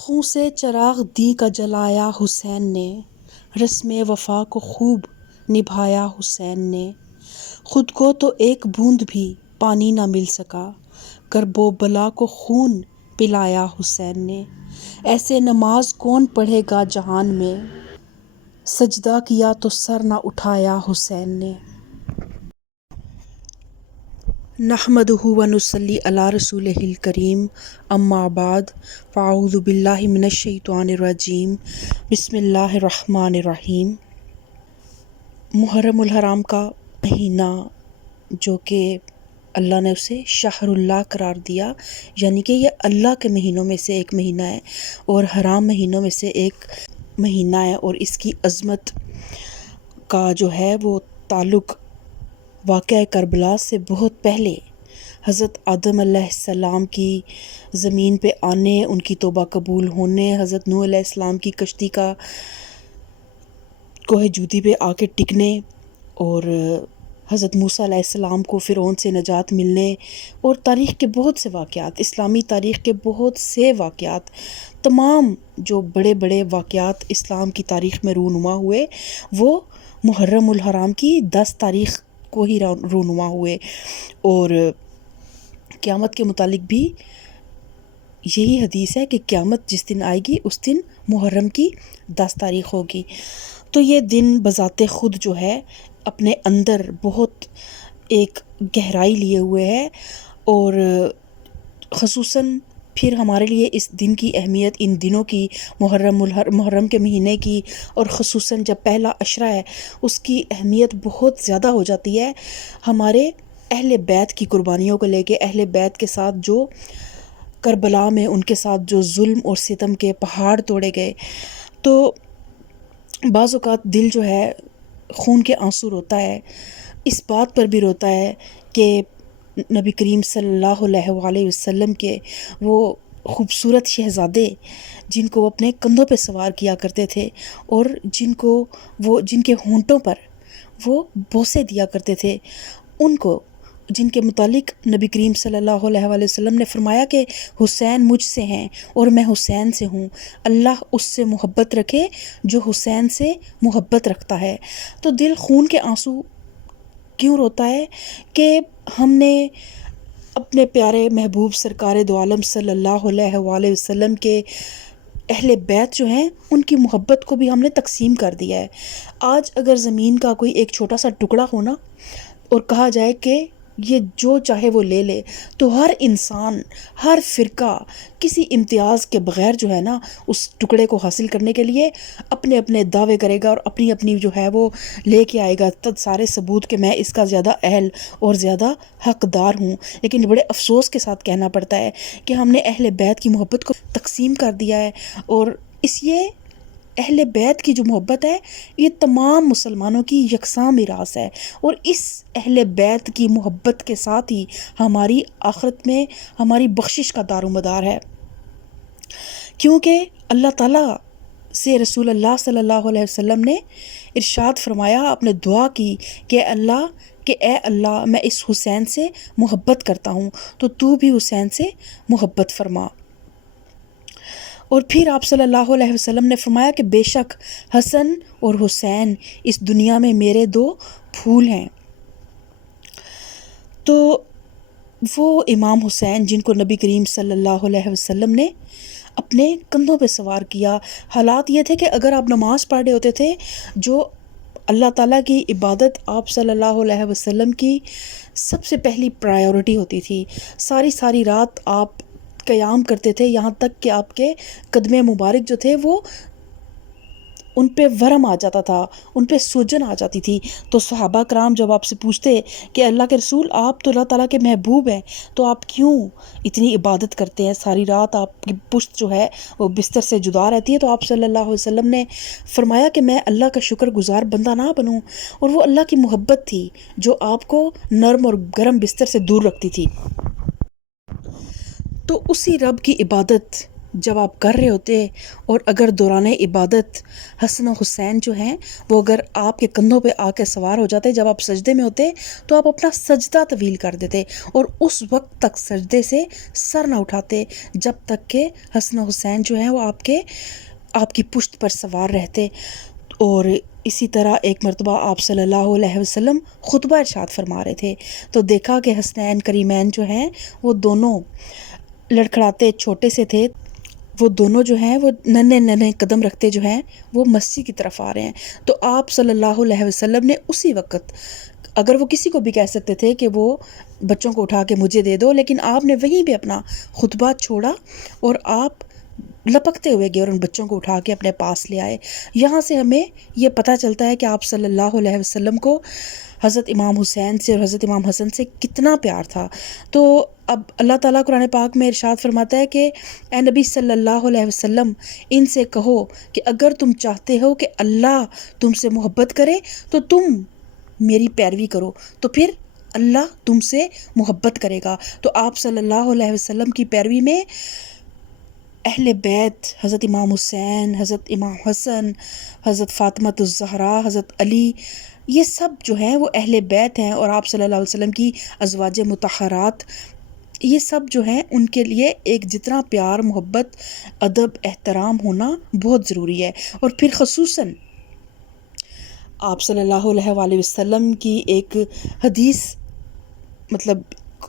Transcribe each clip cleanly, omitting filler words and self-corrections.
خوں سے چراغ دی کا جلایا حسین نے، رسم وفا کو خوب نبھایا حسین نے۔ خود کو تو ایک بوند بھی پانی نہ مل سکا، کرب و بلا کو خون پلایا حسین نے۔ ایسے نماز کون پڑھے گا جہان میں، سجدہ کیا تو سر نہ اٹھایا حسین نے۔ نحمدہ و نصلی علی رسولہ الکریم، اما بعد، فاعوذ باللہ من الشیطان الرجیم، بسم اللہ الرحمن الرحیم۔ محرم الحرام کا مہینہ جو کہ اللہ نے اسے شہر اللہ قرار دیا، یعنی کہ یہ اللہ کے مہینوں میں سے ایک مہینہ ہے اور حرام مہینوں میں سے ایک مہینہ ہے، اور اس کی عظمت کا جو ہے وہ تعلق واقعہ کربلا سے بہت پہلے حضرت آدم علیہ السلام کی زمین پہ آنے، ان کی توبہ قبول ہونے، حضرت نوح علیہ السلام کی کشتی کا کوہ جودی پہ آ کے ٹکنے، اور حضرت موسیٰ علیہ السلام کو فرعون سے نجات ملنے، اور تاریخ کے بہت سے واقعات، اسلامی تاریخ کے بہت سے واقعات، تمام جو بڑے بڑے واقعات اسلام کی تاریخ میں رونما ہوئے وہ محرم الحرام کی 10 تاریخ کو ہی رونما ہوئے، اور قیامت کے متعلق بھی یہی حدیث ہے کہ قیامت جس دن آئے گی اس دن محرم کی 10 تاریخ ہوگی۔ تو یہ دن بذات خود جو ہے اپنے اندر بہت ایک گہرائی لیے ہوئے ہے، اور خصوصاً پھر ہمارے لیے اس دن کی اہمیت، ان دنوں کی، محرم کے مہینے کی، اور خصوصاً جب پہلا عشرہ ہے اس کی اہمیت بہت زیادہ ہو جاتی ہے ہمارے اہل بیت کی قربانیوں کو لے کے، اہل بیت کے ساتھ جو کربلا میں ان کے ساتھ جو ظلم اور ستم کے پہاڑ توڑے گئے۔ تو بعض اوقات دل جو ہے خون کے آنسو روتا ہے، اس بات پر بھی روتا ہے کہ نبی کریم صلی اللہ علیہ وآلہ وسلم کے وہ خوبصورت شہزادے جن کو وہ اپنے کندھوں پہ سوار کیا کرتے تھے، اور جن کے ہونٹوں پر وہ بوسے دیا کرتے تھے، ان کو، جن کے متعلق نبی کریم صلی اللہ علیہ وآلہ وسلم نے فرمایا کہ حسین مجھ سے ہیں اور میں حسین سے ہوں، اللہ اس سے محبت رکھے جو حسین سے محبت رکھتا ہے۔ تو دل خون کے آنسو کیوں روتا ہے کہ ہم نے اپنے پیارے محبوب سرکار دو عالم صلی اللہ علیہ وآلہ وسلم کے اہل بیت جو ہیں ان کی محبت کو بھی ہم نے تقسیم کر دیا ہے۔ آج اگر زمین کا کوئی ایک چھوٹا سا ٹکڑا ہونا اور کہا جائے کہ یہ جو چاہے وہ لے لے، تو ہر انسان، ہر فرقہ کسی امتیاز کے بغیر جو ہے نا اس ٹکڑے کو حاصل کرنے کے لیے اپنے اپنے دعوے کرے گا، اور اپنی اپنی جو ہے وہ لے کے آئے گا سارے ثبوت کہ میں اس کا زیادہ اہل اور زیادہ حقدار ہوں۔ لیکن بڑے افسوس کے ساتھ کہنا پڑتا ہے کہ ہم نے اہل بیت کی محبت کو تقسیم کر دیا ہے، اور یہ اہل بیت کی جو محبت ہے یہ تمام مسلمانوں کی یکساں میراث ہے، اور اس اہل بیت کی محبت کے ساتھ ہی ہماری آخرت میں ہماری بخشش کا دار و مدار ہے، کیونکہ اللہ تعالیٰ سے رسول اللہ صلی اللہ علیہ وسلم نے ارشاد فرمایا، اپنے دعا کی کہ اے اللہ میں اس حسین سے محبت کرتا ہوں، تو بھی حسین سے محبت فرما۔ اور پھر آپ صلی اللہ علیہ وسلم نے فرمایا کہ بے شک حسن اور حسین اس دنیا میں میرے 2 پھول ہیں۔ تو وہ امام حسین جن کو نبی کریم صلی اللہ علیہ وسلم نے اپنے کندھوں پہ سوار کیا، حالات یہ تھے کہ اگر آپ نماز پڑھ رہے ہوتے تھے، جو اللہ تعالیٰ کی عبادت آپ صلی اللہ علیہ وسلم کی سب سے پہلی پرائیورٹی ہوتی تھی، ساری رات آپ قیام کرتے تھے، یہاں تک کہ آپ کے قدم مبارک جو تھے وہ ان پہ ورم آ جاتا تھا، ان پہ سوجن آ جاتی تھی۔ تو صحابہ کرام جب آپ سے پوچھتے کہ اللہ کے رسول آپ تو اللہ تعالیٰ کے محبوب ہیں، تو آپ کیوں اتنی عبادت کرتے ہیں، ساری رات آپ کی پشت جو ہے وہ بستر سے جدا رہتی ہے، تو آپ صلی اللہ علیہ وسلم نے فرمایا کہ میں اللہ کا شکر گزار بندہ نہ بنوں، اور وہ اللہ کی محبت تھی جو آپ کو نرم اور گرم بستر سے دور رکھتی تھی۔ تو اسی رب کی عبادت جب آپ کر رہے ہوتے اور اگر دوران عبادت حسن و حسین جو ہیں وہ اگر آپ کے کندھوں پہ آ کے سوار ہو جاتے، جب آپ سجدے میں ہوتے تو آپ اپنا سجدہ طویل کر دیتے اور اس وقت تک سجدے سے سر نہ اٹھاتے جب تک کہ حسن و حسین جو ہیں وہ آپ کی پشت پر سوار رہتے۔ اور اسی طرح ایک مرتبہ آپ صلی اللہ علیہ وسلم خطبہ ارشاد فرما رہے تھے تو دیکھا کہ حسنین کریمین جو ہیں وہ دونوں لڑکھڑاتے چھوٹے سے تھے، وہ دونوں جو ہیں وہ ننھے قدم رکھتے جو ہیں وہ مسجد کی طرف آ رہے ہیں۔ تو آپ صلی اللہ علیہ وسلم نے اسی وقت، اگر وہ کسی کو بھی کہہ سکتے تھے کہ وہ بچوں کو اٹھا کے مجھے دے دو، لیکن آپ نے وہیں پہ اپنا خطبہ چھوڑا اور آپ لپکتے ہوئے گئے اور ان بچوں کو اٹھا کے اپنے پاس لے آئے۔ یہاں سے ہمیں یہ پتہ چلتا ہے کہ آپ صلی اللہ علیہ وسلم کو حضرت امام حسین سے اور حضرت امام حسن سے کتنا پیار تھا۔ تو اب اللہ تعالیٰ قرآن پاک میں ارشاد فرماتا ہے کہ اے نبی صلی اللہ علیہ وسلم ان سے کہو کہ اگر تم چاہتے ہو کہ اللہ تم سے محبت کرے تو تم میری پیروی کرو، تو پھر اللہ تم سے محبت کرے گا۔ تو آپ صلی اللہ علیہ وسلم کی پیروی میں اہل بیت، حضرت امام حسین، حضرت امام حسن، حضرت فاطمہ الزہرا، حضرت علی، یہ سب جو ہیں وہ اہل بیت ہیں، اور آپ صلی اللہ علیہ وسلم کی ازواج مطہرات، یہ سب جو ہیں ان کے لیے ایک جتنا پیار، محبت، ادب، احترام ہونا بہت ضروری ہے۔ اور پھر خصوصاً آپ صلی اللہ علیہ وآلہ وسلم کی ایک حدیث، مطلب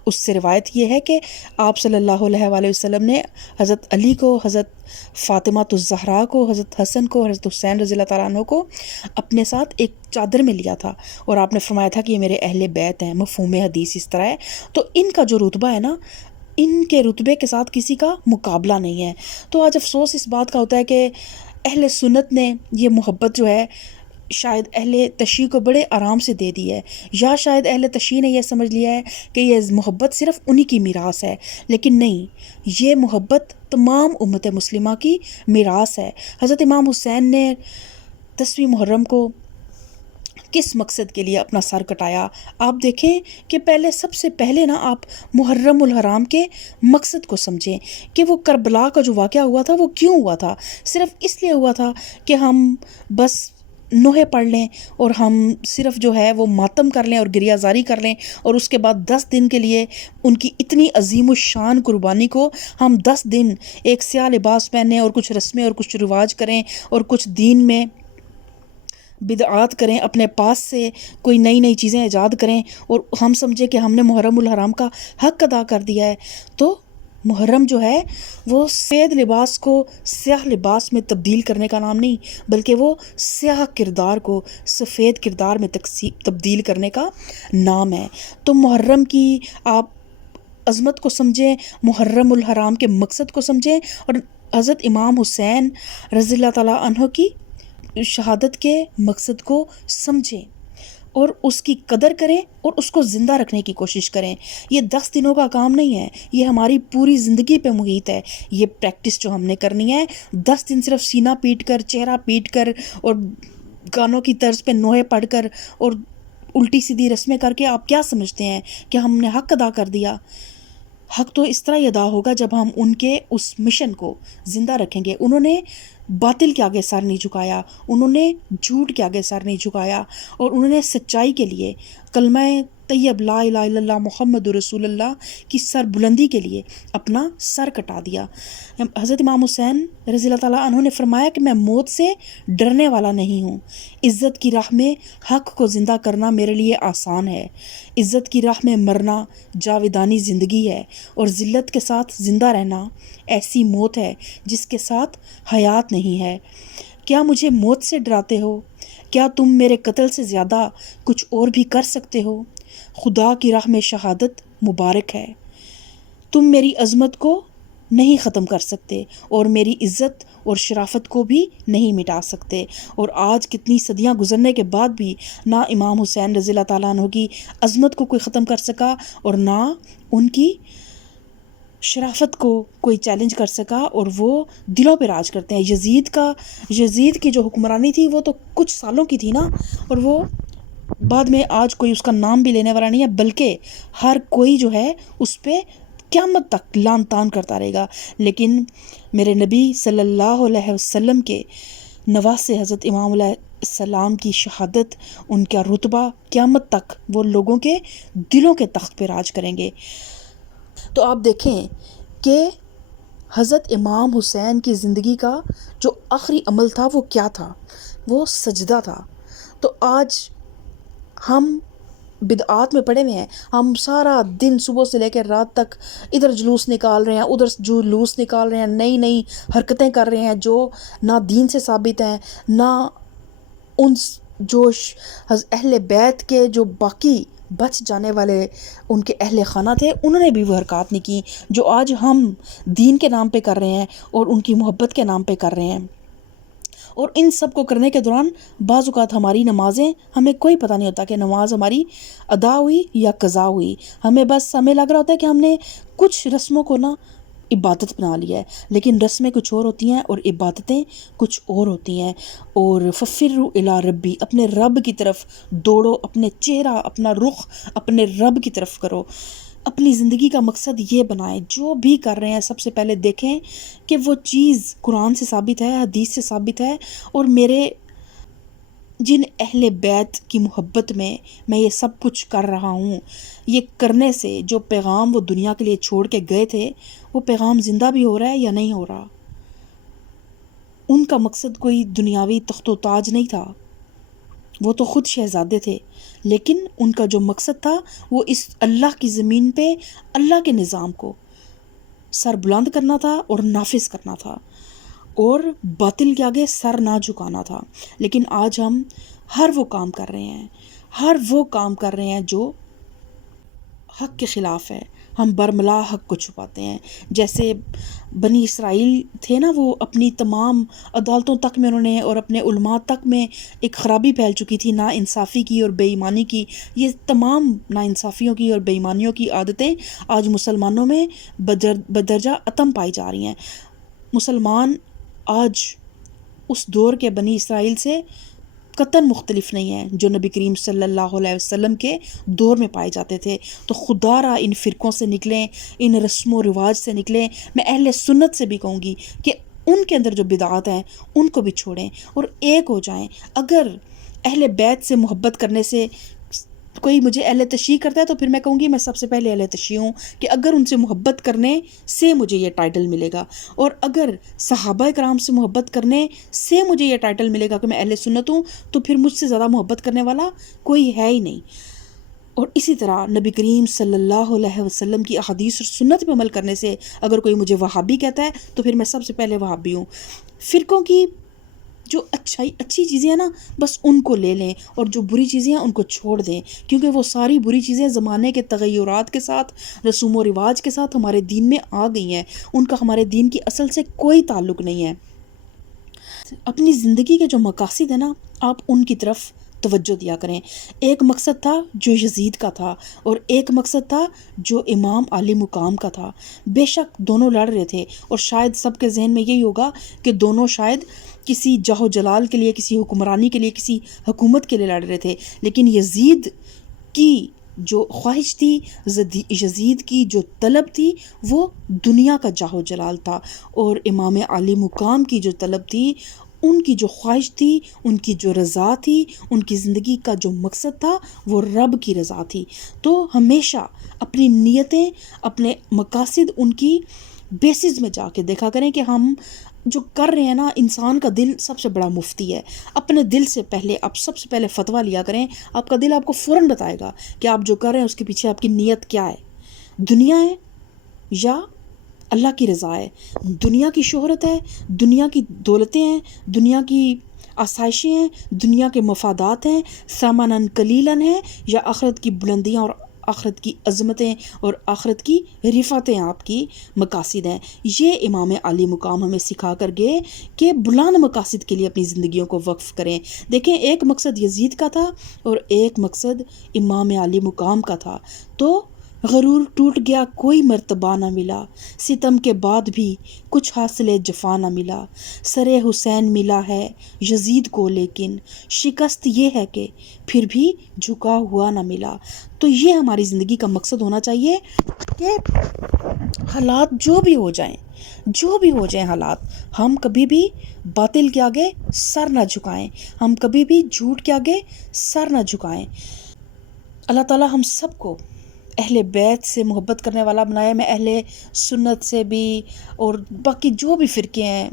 اس سے روایت یہ ہے کہ آپ صلی اللہ علیہ وآلہ وسلم نے حضرت علی کو، حضرت فاطمہ الزہرا کو، حضرت حسن کو، حضرت حسین رضی اللہ تعالیٰ عنہ کو اپنے ساتھ ایک چادر میں لیا تھا اور آپ نے فرمایا تھا کہ یہ میرے اہل بیت ہیں۔ مفہوم حدیث اس طرح ہے۔ تو ان کا جو رتبہ ہے نا، ان کے رتبے کے ساتھ کسی کا مقابلہ نہیں ہے۔ تو آج افسوس اس بات کا ہوتا ہے کہ اہل سنت نے یہ محبت جو ہے شاید اہل تشیع کو بڑے آرام سے دے دی ہے، یا شاید اہل تشیع نے یہ سمجھ لیا ہے کہ یہ محبت صرف انہی کی میراث ہے، لیکن نہیں، یہ محبت تمام امت مسلمہ کی میراث ہے۔ حضرت امام حسین نے 10ویں محرم کو کس مقصد کے لیے اپنا سر کٹایا؟ آپ دیکھیں کہ سب سے پہلے نا آپ محرم الحرام کے مقصد کو سمجھیں کہ وہ کربلا کا جو واقعہ ہوا تھا وہ کیوں ہوا تھا۔ صرف اس لیے ہوا تھا کہ ہم بس نوحے پڑھ لیں اور ہم صرف جو ہے وہ ماتم کر لیں اور گریہ زاری کر لیں، اور اس کے بعد 10 دن کے لیے ان کی اتنی عظیم الشان قربانی کو ہم 10 دن ایک سیاہ لباس پہنیں اور کچھ رسمیں اور کچھ رواج کریں اور کچھ دین میں بدعات کریں، اپنے پاس سے کوئی نئی نئی چیزیں ایجاد کریں اور ہم سمجھیں کہ ہم نے محرم الحرام کا حق ادا کر دیا ہے۔ تو محرم جو ہے وہ سفید لباس کو سیاہ لباس میں تبدیل کرنے کا نام نہیں، بلکہ وہ سیاہ کردار کو سفید کردار میں تبدیل کرنے کا نام ہے۔ تو محرم کی آپ عظمت کو سمجھیں، محرم الحرام کے مقصد کو سمجھیں، اور حضرت امام حسین رضی اللہ تعالیٰ عنہ کی شہادت کے مقصد کو سمجھیں اور اس کی قدر کریں اور اس کو زندہ رکھنے کی کوشش کریں۔ یہ 10 دنوں کا کام نہیں ہے، یہ ہماری پوری زندگی پہ محیط ہے۔ یہ پریکٹس جو ہم نے کرنی ہے، 10 دن صرف سینہ پیٹ کر، چہرہ پیٹ کر اور گانوں کی طرز پہ نوحے پڑھ کر اور الٹی سیدھی رسمیں کر کے آپ کیا سمجھتے ہیں کہ ہم نے حق ادا کر دیا؟ حق تو اس طرح ہی ادا ہوگا جب ہم ان کے اس مشن کو زندہ رکھیں گے۔ انہوں نے باطل کے آگے سر نہیں جھکایا، انہوں نے جھوٹ کے آگے سر نہیں جھکایا، اور انہوں نے سچائی کے لیے، کلمہ طیب لا الہ الا اللہ محمد رسول اللہ کی سر بلندی کے لیے اپنا سر کٹا دیا۔ حضرت امام حسین رضی اللہ تعالیٰ عنہ نے فرمایا کہ میں موت سے ڈرنے والا نہیں ہوں، عزت کی راہ میں حق کو زندہ کرنا میرے لیے آسان ہے، عزت کی راہ میں مرنا جاویدانی زندگی ہے، اور ذلت کے ساتھ زندہ رہنا ایسی موت ہے جس کے ساتھ حیات نہیں ہے۔ کیا مجھے موت سے ڈراتے ہو؟ کیا تم میرے قتل سے زیادہ کچھ اور بھی کر سکتے ہو؟ خدا کی راہ میں شہادت مبارک ہے۔ تم میری عظمت کو نہیں ختم کر سکتے اور میری عزت اور شرافت کو بھی نہیں مٹا سکتے۔ اور آج کتنی صدیاں گزرنے کے بعد بھی نہ امام حسین رضی اللہ تعالیٰ عنہ کی عظمت کو کوئی ختم کر سکا اور نہ ان کی شرافت کو کوئی چیلنج کر سکا، اور وہ دلوں پہ راج کرتے ہیں۔ یزید کی جو حکمرانی تھی وہ تو کچھ سالوں کی تھی نا، اور وہ بعد میں آج کوئی اس کا نام بھی لینے والا نہیں ہے، بلکہ ہر کوئی جو ہے اس پہ قیامت تک لان تان کرتا رہے گا، لیکن میرے نبی صلی اللہ علیہ وسلم کے نواسے حضرت امام علیہ السلام کی شہادت، ان کا رتبہ قیامت تک وہ لوگوں کے دلوں کے تخت پہ راج کریں گے۔ تو آپ دیکھیں کہ حضرت امام حسین کی زندگی کا جو آخری عمل تھا وہ کیا تھا؟ وہ سجدہ تھا۔ تو آج ہم بدعات میں پڑے ہوئے ہیں، ہم سارا دن صبح سے لے کے رات تک ادھر جلوس نکال رہے ہیں، ادھر جلوس نکال رہے ہیں، نئی نئی حرکتیں کر رہے ہیں جو نہ دین سے ثابت ہیں، نہ ان جو اہل بیت کے جو باقی بچ جانے والے ان کے اہل خانہ تھے، انہوں نے بھی وہ حرکات نہیں کی جو آج ہم دین کے نام پہ کر رہے ہیں اور ان کی محبت کے نام پہ کر رہے ہیں۔ اور ان سب کو کرنے کے دوران بعض اوقات ہماری نمازیں، ہمیں کوئی پتہ نہیں ہوتا کہ نماز ہماری ادا ہوئی یا قضا ہوئی، ہمیں لگ رہا ہوتا ہے کہ ہم نے کچھ رسموں کو نا عبادت بنا لیا ہے، لیکن رسمیں کچھ اور ہوتی ہیں اور عبادتیں کچھ اور ہوتی ہیں۔ اور ففروا الی ربی، اپنے رب کی طرف دوڑو، اپنے چہرہ، اپنا رخ اپنے رب کی طرف کرو۔ اپنی زندگی کا مقصد یہ بنائیں، جو بھی کر رہے ہیں سب سے پہلے دیکھیں کہ وہ چیز قرآن سے ثابت ہے، حدیث سے ثابت ہے، اور میرے جن اہل بیت کی محبت میں یہ سب کچھ کر رہا ہوں، یہ کرنے سے جو پیغام وہ دنیا کے لیے چھوڑ کے گئے تھے، وہ پیغام زندہ بھی ہو رہا ہے یا نہیں ہو رہا۔ ان کا مقصد کوئی دنیاوی تخت و تاج نہیں تھا، وہ تو خود شہزادے تھے، لیکن ان کا جو مقصد تھا وہ اس اللہ کی زمین پہ اللہ کے نظام کو سر بلند کرنا تھا اور نافذ کرنا تھا، اور باطل کے آگے سر نہ جھکانا تھا۔ لیکن آج ہم ہر وہ کام کر رہے ہیں جو حق کے خلاف ہے، ہم برملا حق کو چھپاتے ہیں۔ جیسے بنی اسرائیل تھے نا، وہ اپنی تمام عدالتوں تک میں انہوں نے اور اپنے علماء تک میں ایک خرابی پھیل چکی تھی، نا انصافی کی اور بے ایمانی کی۔ یہ تمام نا انصافیوں کی اور بے ایمانیوں کی عادتیں آج مسلمانوں میں بدرجہ عتم پائی جا رہی ہیں۔ مسلمان آج اس دور کے بنی اسرائیل سے قطعاً مختلف نہیں ہیں جو نبی کریم صلی اللہ علیہ وسلم کے دور میں پائے جاتے تھے۔ تو خدا را ان فرقوں سے نکلیں، ان رسم و رواج سے نکلیں۔ میں اہل سنت سے بھی کہوں گی کہ ان کے اندر جو بدعات ہیں ان کو بھی چھوڑیں اور ایک ہو جائیں۔ اگر اہل بیت سے محبت کرنے سے کوئی مجھے اہل تشیع کرتا ہے تو پھر میں کہوں گی میں سب سے پہلے اہل تشیع ہوں، کہ اگر ان سے محبت کرنے سے مجھے یہ ٹائٹل ملے گا، اور اگر صحابہ کرام سے محبت کرنے سے مجھے یہ ٹائٹل ملے گا کہ میں اہل سنت ہوں، تو پھر مجھ سے زیادہ محبت کرنے والا کوئی ہے ہی نہیں۔ اور اسی طرح نبی کریم صلی اللہ علیہ وسلم کی احادیث اور سنت پہ عمل کرنے سے اگر کوئی مجھے وہابی کہتا ہے تو پھر میں سب سے پہلے وہابی ہوں۔ فرقوں کی جو اچھی چیزیں ہیں نا، بس ان کو لے لیں، اور جو بری چیزیں ہیں ان کو چھوڑ دیں، کیونکہ وہ ساری بری چیزیں زمانے کے تغیرات کے ساتھ، رسوم و رواج کے ساتھ ہمارے دین میں آ گئی ہیں، ان کا ہمارے دین کی اصل سے کوئی تعلق نہیں ہے۔ اپنی زندگی کے جو مقاصد ہیں نا، آپ ان کی طرف توجہ دیا کریں۔ ایک مقصد تھا جو یزید کا تھا، اور ایک مقصد تھا جو امام علی مقام کا تھا۔ بے شک دونوں لڑ رہے تھے، اور شاید سب کے ذہن میں یہی ہوگا کہ دونوں شاید کسی جاہ و جلال کے لیے، کسی حکمرانی کے لیے، کسی حکومت کے لیے لڑ رہے تھے، لیکن یزید کی جو خواہش تھی، یزید کی جو طلب تھی، وہ دنیا کا جاہ و جلال تھا، اور امام علی مقام کی جو طلب تھی، ان کی جو خواہش تھی، ان کی جو رضا تھی، ان کی زندگی کا جو مقصد تھا، وہ رب کی رضا تھی۔ تو ہمیشہ اپنی نیتیں، اپنے مقاصد، ان کی بیسز میں جا کے دیکھا کریں کہ ہم جو کر رہے ہیں نا، انسان کا دل سب سے بڑا مفتی ہے۔ اپنے دل سے پہلے آپ سب سے پہلے فتویٰ لیا کریں، آپ کا دل آپ کو فوراً بتائے گا کہ آپ جو کر رہے ہیں اس کے پیچھے آپ کی نیت کیا ہے، دنیا ہے یا اللہ کی رضا ہے، دنیا کی شہرت ہے، دنیا کی دولتیں ہیں، دنیا کی آسائشیں ہیں، دنیا کے مفادات ہیں، ساماناً قلیلاً ہیں، یا آخرت کی بلندیاں اور آخرت کی عظمتیں اور آخرت کی رفعتیں آپ کی مقاصد ہیں۔ یہ امام علی مقام ہمیں سکھا کر گئے کہ بلند مقاصد کے لیے اپنی زندگیوں کو وقف کریں۔ دیکھیں، ایک مقصد یزید کا تھا اور ایک مقصد امام علی مقام کا تھا۔ تو غرور ٹوٹ گیا کوئی مرتبہ نہ ملا، ستم کے بعد بھی کچھ حاصل جفا نہ ملا، سر حسین ملا ہے یزید کو لیکن شکست یہ ہے کہ پھر بھی جھکا ہوا نہ ملا۔ تو یہ ہماری زندگی کا مقصد ہونا چاہیے کہ حالات جو بھی ہو جائیں حالات، ہم کبھی بھی باطل کے آگے سر نہ جھکائیں، ہم کبھی بھی جھوٹ کے آگے سر نہ جھکائیں۔ اللہ تعالیٰ ہم سب کو اہل بیت سے محبت کرنے والا بنائے۔ میں اہل سنت سے بھی اور باقی جو بھی فرقے ہیں،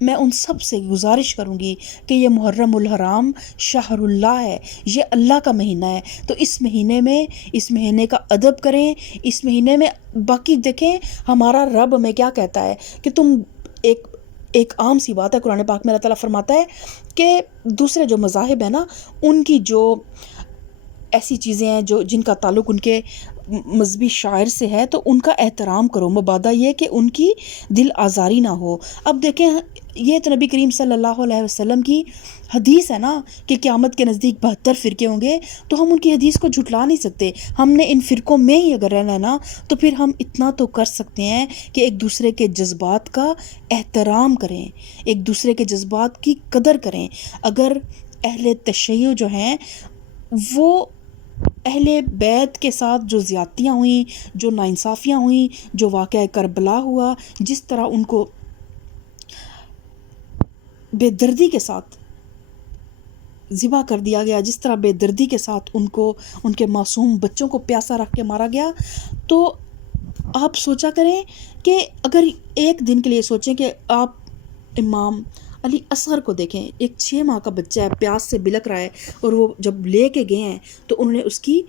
میں ان سب سے گزارش کروں گی کہ یہ محرم الحرام شہر اللہ ہے، یہ اللہ کا مہینہ ہے، تو اس مہینے کا ادب کریں۔ اس مہینے میں باقی دیکھیں ہمارا رب ہمیں کیا کہتا ہے کہ تم ایک عام سی بات ہے، قرآن پاک میں اللہ تعالیٰ فرماتا ہے کہ دوسرے جو مذاہب ہیں نا، ان کی جو ایسی چیزیں ہیں جن کا تعلق ان کے مذہبی شاعر سے ہے تو ان کا احترام کرو، مبادہ یہ کہ ان کی دل آزاری نہ ہو۔ اب دیکھیں یہ تو نبی کریم صلی اللہ علیہ وسلم کی حدیث ہے نا کہ قیامت کے نزدیک 72 فرقے ہوں گے، تو ہم ان کی حدیث کو جھٹلا نہیں سکتے۔ ہم نے ان فرقوں میں ہی اگر رہنا ہے نا، تو پھر ہم اتنا تو کر سکتے ہیں کہ ایک دوسرے کے جذبات کا احترام کریں، ایک دوسرے کے جذبات کی قدر کریں۔ اگر اہل تشیع جو ہیں وہ اہل بیت کے ساتھ جو زیادتیاں ہوئیں، جو ناانصافیاں ہوئیں، جو واقعہ کربلا ہوا، جس طرح ان کو بے دردی کے ساتھ ذبح کر دیا گیا، جس طرح بے دردی کے ساتھ ان کے معصوم بچوں کو پیاسا رکھ کے مارا گیا، تو آپ سوچا کریں کہ اگر ایک دن کے لیے سوچیں کہ آپ امام علی اصغر کو دیکھیں، ایک 6 ماہ کا بچہ ہے، پیاس سے بلک رہا ہے، اور وہ جب لے کے گئے ہیں تو انہوں نے اس کی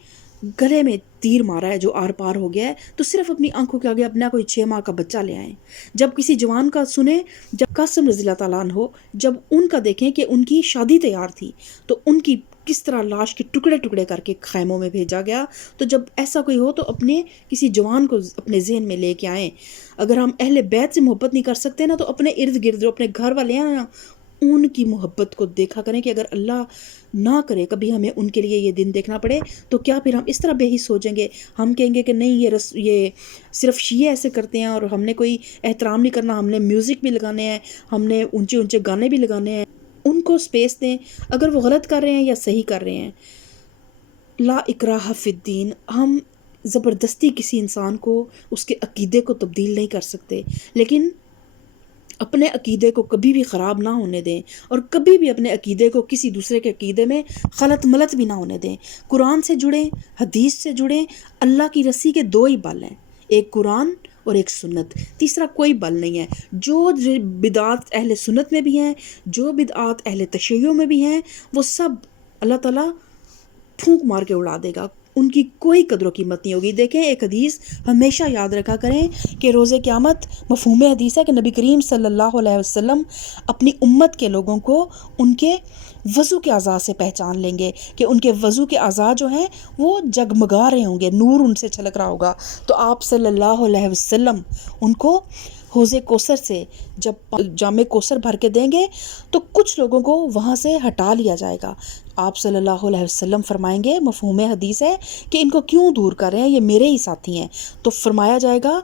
گلے میں تیر مارا ہے جو آر پار ہو گیا ہے، تو صرف اپنی آنکھوں کے آگے اپنا کوئی 6 ماہ کا بچہ لے آئیں۔ جب کسی جوان کا سنیں، جب قاسم رضی اللہ تعالیٰ عنہ ہو، جب ان کا دیکھیں کہ ان کی شادی تیار تھی تو ان کی کس طرح لاش کے ٹکڑے ٹکڑے کر کے خیموں میں بھیجا گیا، تو جب ایسا کوئی ہو تو اپنے کسی جوان کو اپنے ذہن میں لے کے آئیں۔ اگر ہم اہل بیت سے محبت نہیں کر سکتے نا، تو اپنے ارد گرد جو اپنے گھر والے ہیں نا، ان کی محبت کو دیکھا کریں کہ اگر اللہ نہ کرے کبھی ہمیں ان کے لیے یہ دن دیکھنا پڑے تو کیا پھر ہم اس طرح بے حس سوچیں گے؟ ہم کہیں گے کہ نہیں، یہ صرف شیعہ ایسے کرتے ہیں اور ہم نے کوئی احترام نہیں کرنا، ہم نے میوزک بھی لگانے ہیں، ہم نے اونچے اونچے گانے بھی لگانے ہیں۔ ان کو سپیس دیں، اگر وہ غلط کر رہے ہیں یا صحیح کر رہے ہیں۔ لا اکراہ فی الدین، ہم زبردستی کسی انسان کو اس کے عقیدے کو تبدیل نہیں کر سکتے، لیکن اپنے عقیدے کو کبھی بھی خراب نہ ہونے دیں، اور کبھی بھی اپنے عقیدے کو کسی دوسرے کے عقیدے میں خلط ملط بھی نہ ہونے دیں۔ قرآن سے جڑیں، حدیث سے جڑیں۔ اللہ کی رسی کے 2 ہی بل ہیں، ایک قرآن اور ایک سنت، تیسرا کوئی بل نہیں ہے۔ جو بدعات اہل سنت میں بھی ہیں، جو بدعات اہل تشیع میں بھی ہیں، وہ سب اللہ تعالیٰ پھونک مار کے اڑا دے گا، ان کی کوئی قدر و قیمت نہیں ہوگی۔ دیکھیں ایک حدیث ہمیشہ یاد رکھا کریں کہ روز قیامت مفہوم حدیث ہے کہ نبی کریم صلی اللہ علیہ وسلم اپنی امت کے لوگوں کو ان کے وضو کے اعضاء سے پہچان لیں گے، کہ ان کے وضو کے اعضاء جو ہیں وہ جگمگا رہے ہوں گے، نور ان سے چھلک رہا ہوگا، تو آپ صلی اللہ علیہ وسلم ان کو حوض کوثر سے جب جام کوثر بھر کے دیں گے تو کچھ لوگوں کو وہاں سے ہٹا لیا جائے گا۔ آپ صلی اللہ علیہ وسلم فرمائیں گے، مفہوم حدیث ہے کہ ان کو کیوں دور کر رہے ہیں، یہ میرے ہی ساتھی ہیں، تو فرمایا جائے گا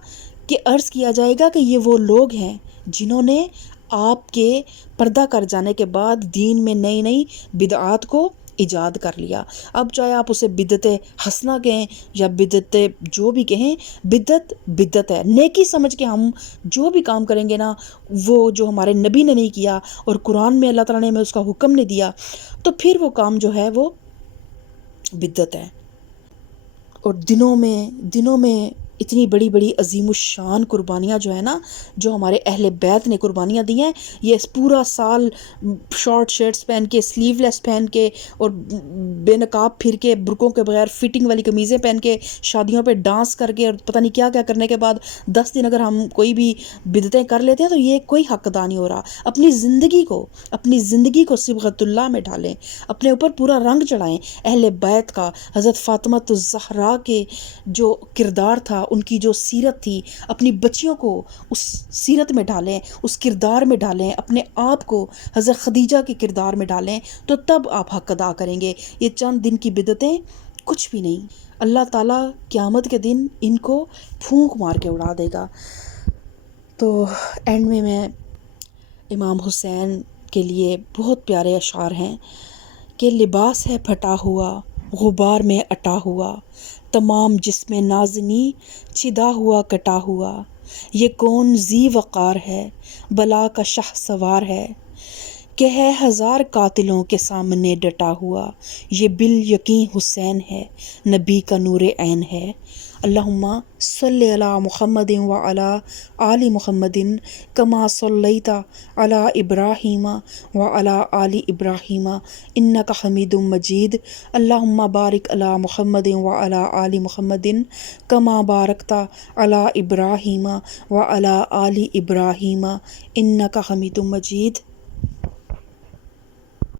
کہ عرض کیا جائے گا کہ یہ وہ لوگ ہیں جنہوں نے آپ کے پردہ کر جانے کے بعد دین میں نئی نئی بدعات کو ایجاد کر لیا۔ اب چاہے آپ اسے بدعت حسنہ کہیں یا بدعت جو بھی کہیں، بدعت ہے۔ نیکی سمجھ کے ہم جو بھی کام کریں گے نا، وہ جو ہمارے نبی نے نہیں کیا اور قرآن میں اللہ تعالیٰ نے ہمیں اس کا حکم نہیں دیا، تو پھر وہ کام جو ہے وہ بدعت ہے۔ اور دنوں میں اتنی بڑی بڑی عظیم الشان قربانیاں جو ہے نا، جو ہمارے اہل بیت نے قربانیاں دی ہیں، یہ پورا سال شارٹ شرٹس پہن کے، سلیو لیس پہن کے اور بے نقاب پھر کے، برقعوں کے بغیر فٹنگ والی قمیضیں پہن کے، شادیوں پہ ڈانس کر کے اور پتہ نہیں کیا کیا کرنے کے بعد 10 دن اگر ہم کوئی بھی بدعتیں کر لیتے ہیں تو یہ کوئی حق ادا نہیں ہو رہا۔ اپنی زندگی کو صبغۃ اللہ میں ڈالیں، اپنے اوپر پورا رنگ چڑھائیں اہل بیت کا۔ حضرت فاطمہ الزہرا کے جو کردار تھا، ان کی جو سیرت تھی، اپنی بچیوں کو اس سیرت میں ڈالیں، اس کردار میں ڈالیں، اپنے آپ کو حضرت خدیجہ کے کردار میں ڈالیں، تو تب آپ حق ادا کریں گے۔ یہ چند دن کی بدعتیں کچھ بھی نہیں۔ اللہ تعالیٰ قیامت کے دن ان کو پھونک مار کے اڑا دے گا۔ تو اینڈ میں امام حسین کے لیے بہت پیارے اشعار ہیں کہ لباس ہے پھٹا ہوا غبار میں اٹا ہوا، تمام جسم نازنی چھدا ہوا کٹا ہوا، یہ کون ذی وقار ہے بلا کا شاہ سوار ہے، کہ ہے ہزار قاتلوں کے سامنے ڈٹا ہوا، یہ بالیقین حسین ہے نبی کا نور عین ہے۔ اللہم صلی علی محمد وعلی آل محمد کما صلیت علی ابراہیم وعلی آل ابراہیم انک حمید مجید۔ اللہم بارک علی محمد وعلی آل محمد کما بارکت علی ابراہیم وعلی آل ابراہیم انک حمید مجید۔